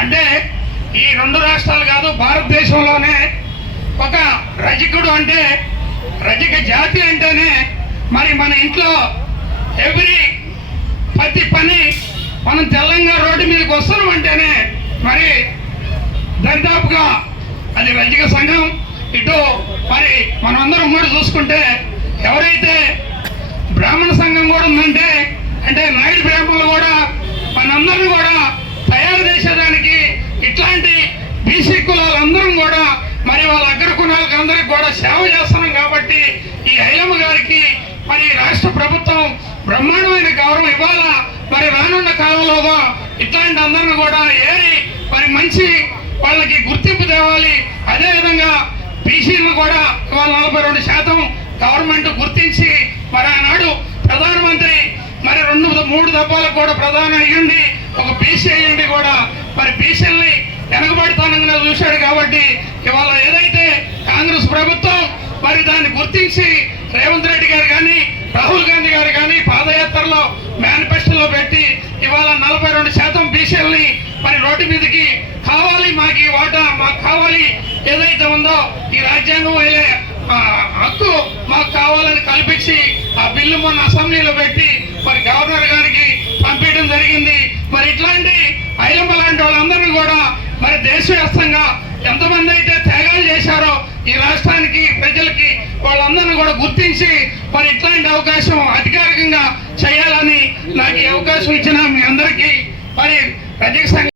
అంటే ఈ రెండు రాష్ట్రాలు కాదు భారతదేశంలోనే ఒక రజకుడు అంటే రజక జాతి అంటేనే మరి మన ఇంట్లో ఎవ్రీ ప్రతి పని మనం తెల్లంగా రోడ్డు మీదకి వస్తున్నాం అంటేనే మరి దరిదాపుగా అది రజక సంఘం. ఇటు మరి మనమందరం కూడా చూసుకుంటే ఎవరైతే బ్రాహ్మణ సంఘం కూడా ఉందంటే అంటే నాయుడు బ్రాహ్మణులు కూడా మనందరిని కూడా తయారు చేసేదానికి ఇట్లాంటి బీసీ కులాలందరం కూడా మరి వాళ్ళ అగ్ర అందరికి కూడా సేవ చేస్తున్నాం కాబట్టి ఈ ఐలమ్మ గారికి మరి ఈ రాష్ట్ర ప్రభుత్వం బ్రహ్మాండమైన గౌరవం ఇవ్వాలా? మరి రానున్న కాలంలో ఇట్లాంటి అందరిని కూడా ఏరి మరి మంచి వాళ్ళకి గుర్తింపు తేవాలి. అదేవిధంగా బీసీలు కూడా ఇవాళ నలభై రెండు శాతం గవర్నమెంట్ గుర్తించి మరి ఆనాడు ప్రధానమంత్రి మరి రెండు మూడు దఫాలకు కూడా ప్రధాన అయ్యుండి ఒక బీసీ అయ్యుండి కూడా మరి బీసీల్ని వెనకబడతానంగా చూశాడు కాబట్టి ఇవాళ ఏదో మరి దాన్ని గుర్తించి రేవంత్ రెడ్డి గారు కానీ రాహుల్ గాంధీ గారు కానీ పాదయాత్రలో మేనిఫెస్టోలో పెట్టి ఇవాళ నలభై రెండు శాతం బీసీలని మరి రోడ్డు మీదకి కావాలి మాకు ఈ వాటా మాకు కావాలి ఏదైతే ఉందో ఈ రాజ్యాంగం అయ్యే హక్కు మాకు కావాలని కల్పించి ఆ బిల్లు మొన్న అసెంబ్లీలో పెట్టి మరి గవర్నర్ గారికి పంపించడం జరిగింది. మరి ఇట్లాంటి ఐలమ్మ లాంటి వాళ్ళందరినీ కూడా మరి దేశవ్యాప్తంగా ఎంతమంది అయితే త్యాగాలు చేశారో ఈ రాష్ట్రానికి ప్రజలకి వాళ్ళందరినీ కూడా గుర్తించి మరి ఇట్లాంటి అవకాశం అధికారికంగా చేయాలని నాకు ఈ అవకాశం ఇచ్చిన మీ అందరికీ. మరి రజక